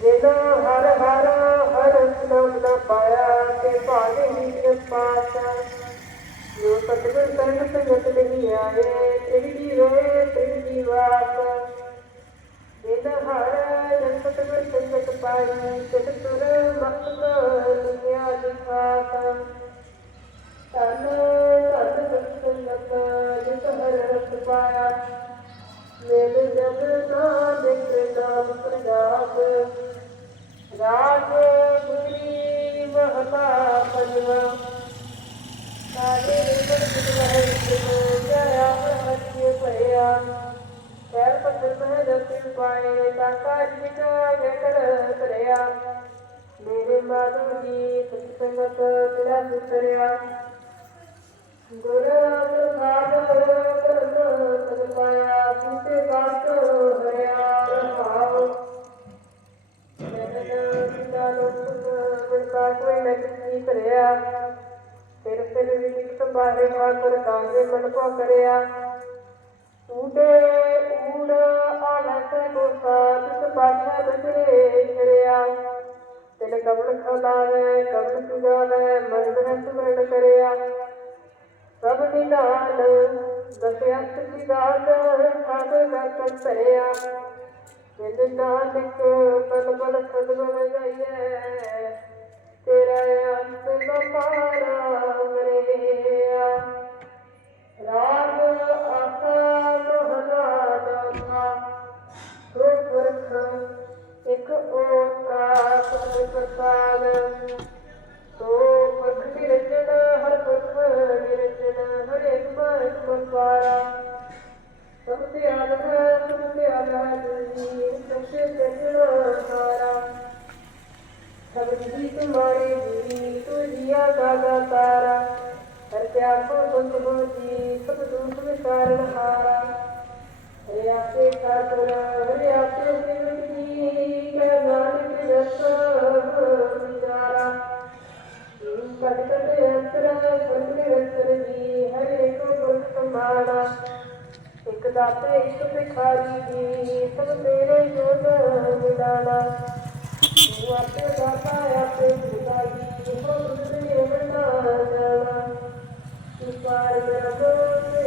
ਜਿਨ ਹਰ ਹਰ ਹਰ ਨਾਮ ਨਾ ਪਾਇਆ ਤੇ ਭਾਗੇ ਹੀ ਪਾਸ ਜੋ ਸਤਿਗੁਰ ਸੰਗ ਸੰਗਤ ਨਹੀਂ ਆਏ ਤੇਰੀ ਜੀਵੇ ਤਿਹ ਜੀਵਾਸ ਜਿਨ ਹਰ ਜਨ ਸਤਿਗੁਰ ਸੰਗਤ ਪਾਈ ਤਿਤ ਤੁਰ ਮਸਤ ਦੁਨੀਆ ਦਿਖਾਤ ਤਨ ਤਨ ਸੰਗਤ ਜਿਤ ਹਰ ਰਸ ਪਾਇਆ। ਮੇਰੇ ਜਗ ਨਾਨਕ ਨਾਮ ਪਾਏ ਤਾਕਾ ਜਿਕਾ ਜਕਰ ਕਰਿਆ ਮੇਰੇ ਮਾਧੂ ਜੀ ਸਤ ਸੰਗਤ ਤੇਰਾ ਸੁਤਰਿਆ ਗੁਰ ਪ੍ਰਸਾਦ ਕਰਮ ਸਦ ਪਾਇਆ ਕੀਤੇ ਕਾਟ ਹਰਿਆ ਰਹਾਉ ਨੈਣ ਸਿਦਾ ਲੋਕ ਗੁਰਕਾ ਕੋਈ ਨਕੀ ਕਰਿਆ ਫਿਰ ਫਿਰ ਵੀ ਟਿਕਟ ਬਾਰੇ ਠਾਕੁਰ ਕਾਂਗੇ ਮਨ ਕੋ ਕਰਿਆ ਊਡੇ ਊੜ ਆਲਸ ਕੋ ਸਾਥ ਪਾਛਾ ਬਜਰੇ ਕਰਿਆ। ਤਿਲ ਕਵਣ ਖਲਾਵੇ, ਕਵਣ ਸੁਗਾਵੇ ਮਨ ਬ੍ਰਹਮ ਕਰਿਆ। ਸਭ ਨਿਧਾਨ ਦਸਿਆਤ ਕੀ ਦਾਤ ਖਾਦ ਗਤ ਭਰਿਆ ਜਿੰਦ ਨਾਨਕ ਪਲ ਪਲ ਸਦਗੁਣ ਗਈਐ। ਤੇਰਾ ਅੰਤ ਬਪਾਰਾ ਮਰਿਆ। ਰਾਗ ਓੰਕਾਰ ਸਤਿ ਪ੍ਰਸਾਦ ਰਚਨ ਹਰ ਪੁਰਖ ਦੀ ਰਚਨ ਹਰ ਇੱਕ ਮਨ ਸੰਸਾਰਾ ਸਭ ਤੇ ਆਧਾਰ ਸਭ ਤੇ ਆਧਾਰ ਜੀ ਸਭ ਤੇ ਰਚਨ ਸਾਰਾ ਸਭ ਜੀ ਤੁਮਾਰੀ ਜੀ ਤੂ ਜੀਆ ਦਾਦਾ ਤਾਰਾ ਹਰ ਪਿਆਰ ਕੋ ਸੰਤ ਹੋ ਜੀ, ਸਭ ਦੁਖ ਵਿਸਾਰਨ ਹਾਰਾ। ਇਕ ਦਾਤੇ ਇਕ ਭਿਖਾਰੀ ਜੀ ਸਭ ਤੇਰੇ ਜੋਨ ਮਿਲਾਣਾ ਤੂੰ ਆਪੇ ਦਾਤਾ ਆਪੇ ਪਿਤਾ ਜੀ ਹੋ ਤੁਧ ਦੇ ਵੰਡਾ ਜਾਣਾ ਤੂੰ ਪਾਰ ਮੇਰਾ ਬੋਲ ਤੇ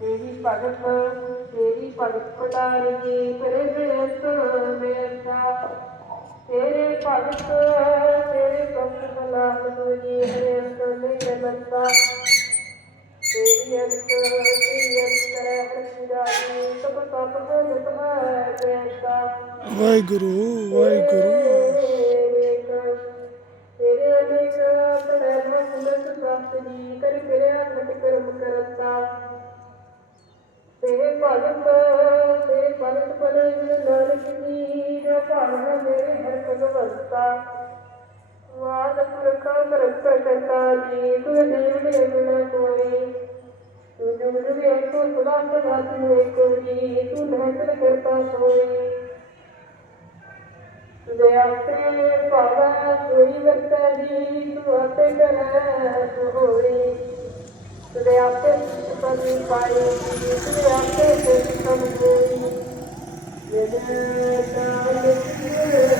ਤੇਰੀ ਭਗਤ ਤੇਰੀ ਭਗਤ ਪਟਾਰੀ ਤੇਰੇ ਬੇਅੰਤ ਬੇਅੰਤਾ ਤੇਰੇ ਭਗਤ ਤੇਰੇ ਭਗਤ ਸਲਾਮ ਤੁਜੀ ਹਰੇ ਅੰਤ ਨਹੀਂ ਬੰਤਾ ਤੇਰੀ ਅੰਤ ਤੇਰੀ ਅੰਤ ਕਰੇ ਹਰ ਸਭ ਸਭ ਹੋ ਜਤ ਹੈ ਬੇਅੰਤਾ ਵਾਹਿਗੁਰੂ ਵਾਹਿਗੁਰੂ ਤੇਰੇ ਅਨੇਕ ਆਪਣੇ ਸੁਨਤ ਪ੍ਰਾਪਤ ਜੀ ਕਰ ਕਿਰਿਆ ਘਟ ਕਰਮ ਕਰਤਾ ਤੇਰੇ ਭਗਤ ਤੇ ਭਗਤ ਪਲੇ ਨਾਨਕ ਜੀ ਜੋ ਭਾਵ ਹੈ ਮੇਰੇ ਹਰ ਭਗਵੰਤਾ ਵਾਦ ਪੁਰਖ ਮਰਤ ਕਰਤਾ ਜੀ ਤੂੰ ਦੇਵ ਦੇ ਬਿਨ ਕੋਈ ਤੂੰ ਜੁਗ ਜੁਗ ਏਕੋ ਸਦਾ ਸਦਾ ਤੂੰ ਏਕੋ ਜੀ ਤੂੰ ਨਿਰੰਤਰ ਕਰਤਾ ਸੋਈ ਦਇਆਤੇ ਜੀ ਤੂੰ ਆਪੇ ਕਰੈ ਹੋਈ ਤੁਦੇ ਆਪੇ ਸੁਪਨੀ ਪਾਈ ਤੁਦੇ ਆਪੇ ਸੁਪਨ ਹੋਈ ਜਨ ਨਾਮ ਹੋਈ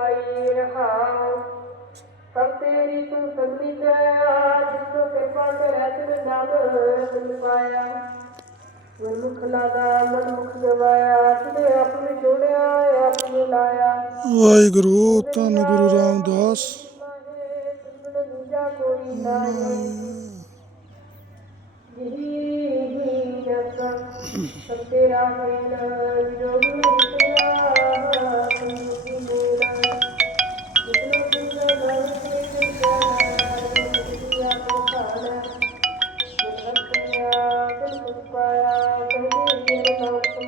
ਪਾਈ ਰਹਾਉ। ਸਭ ਤੇਰੀ ਤੂੰ ਸਭਨੀ ਦਇਆ ਜਿਸ ਤੋਂ ਕਿਰਪਾ ਕਰੇ ਤਿਨ ਨਾਮ ਬਿਨ ਪਾਇਆ। ਗੁਰਮੁਖ ਲਾਦਾ ਮਨਮੁਖ ਗਵਾਇਆ ਤਿਨੇ ਆਪ ਨੂੰ ਜੋੜਿਆ ਆਪ ਨੂੰ ਲਾਇਆ। ਵਾਹਿਗੁਰੂ ਧੰਨ ਗੁਰੂ ਰਾਮਦਾਸ। ਦੂਜਾ ਕੋਈ ਨਾਹੀ ਜਿਹੀ ਜਸ ਸਭ ਤੇਰਾ ਮੇਲ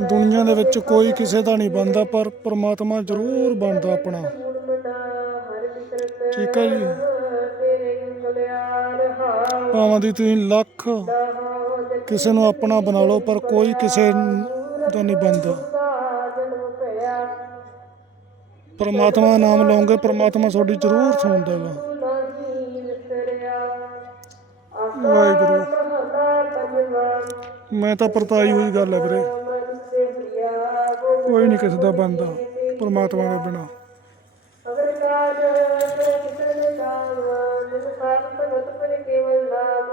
ਦੁਨੀਆ ਦੇ ਵਿੱਚ ਕੋਈ ਕਿਸੇ ਦਾ ਨਹੀਂ ਬਣਦਾ, ਪਰ ਪ੍ਰਮਾਤਮਾ ਜ਼ਰੂਰ ਬਣਦਾ ਆਪਣਾ। ਠੀਕ ਹੈ ਜੀ। ਭਾਵਾਂ ਦੀ ਤੁਸੀਂ ਲੱਖ ਕਿਸੇ ਨੂੰ ਆਪਣਾ ਬਣਾ ਲਓ, ਪਰ ਕੋਈ ਕਿਸੇ ਦਾ ਨਹੀਂ ਬਣਦਾ। ਪਰਮਾਤਮਾ ਦਾ ਨਾਮ ਲਓਗੇ, ਪਰਮਾਤਮਾ ਤੁਹਾਡੀ ਜ਼ਰੂਰ ਸੁਣਦਾ ਹੈਗਾ ਵਾਹਿਗੁਰੂ। ਮੈਂ ਤਾਂ ਪਰਤਾਈ ਹੋਈ ਗੱਲ ਹੈ ਵੀਰੇ। ਕੋਈ ਨਹੀਂ ਕਿਸੇ ਦਾ ਬਣਦਾ ਪ੍ਰਮਾਤਮਾ ਦੇ ਬਿਨਾ। ਅਗਰ ਕਾਜ ਕਿਸਨ ਨਾਮ ਜਿਨ ਸਾਧ ਭਗਤ ਪਰ ਕੇਵਲ ਨਾਮ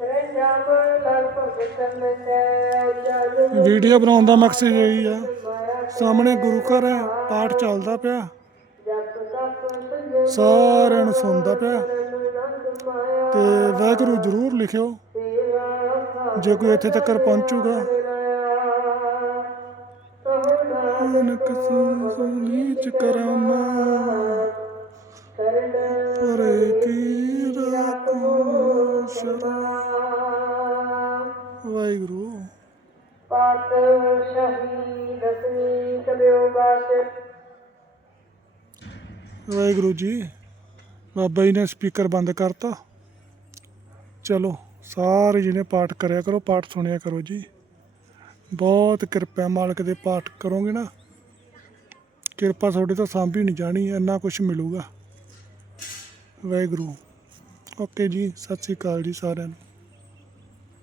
ਰਹਿ ਜਾਮ ਲਾਲ ਭਗਤ ਕਰਨ ਤੈ ਜਲ ਵੀਡੀਓ ਬਣਾਉਣ ਦਾ ਮਕਸਦ ਇਹੀ ਆ। ਸਾਹਮਣੇ ਗੁਰੂ ਘਰ ਹੈ ਪਾਠ ਚੱਲਦਾ ਪਿਆ। ਸਾਰਿਆਂ ਨੂੰ ਸੁਣਦਾ ਪਿਆ। ਤੇ ਵਾਹਿਗੁਰੂ ਜ਼ਰੂਰ ਲਿਖਿਓ। ਜੇ ਕੋਈ ਇੱਥੇ ਤੱਕ ਪਹੁੰਚੂਗਾ ਨਾਨਕ ਸੁਣੀ ਚ ਕਰਾਮਾ। ਪਰੇ ਕੀ ਰਾਤੋ ਸ਼ਰਾ ਵਾਹਿਗੁਰੂ। ਪਾਤ ਸ਼ਹੀ ਦਸਵੀਂ ਕਬਿਓ ਬਾਤ ਵਾਹਿਗੁਰੂ ਜੀ, ਬਾਬਾ ਜੀ ਨੇ ਸਪੀਕਰ ਬੰਦ ਕਰਤਾ। ਚਲੋ, ਸਾਰੇ ਜਿਹਨੇ ਪਾਠ ਕਰਿਆ ਕਰੋ, ਪਾਠ ਸੁਣਿਆ ਕਰੋ ਜੀ। ਬਹੁਤ ਕਿਰਪਾ ਮਾਲਕ ਦੇ ਪਾਠ ਕਰੋਗੇ ਨਾ। ਕਿਰਪਾ ਤੁਹਾਡੇ ਤੋਂ ਸਾਂਭੀ ਨਹੀਂ ਜਾਣੀ, ਇੰਨਾ ਕੁਝ ਮਿਲੂਗਾ। ਵਾਹਿਗੁਰੂ। ਓਕੇ ਜੀ, ਸਤਿ ਸ੍ਰੀ ਅਕਾਲ ਜੀ ਸਾਰਿਆਂ ਨੂੰ।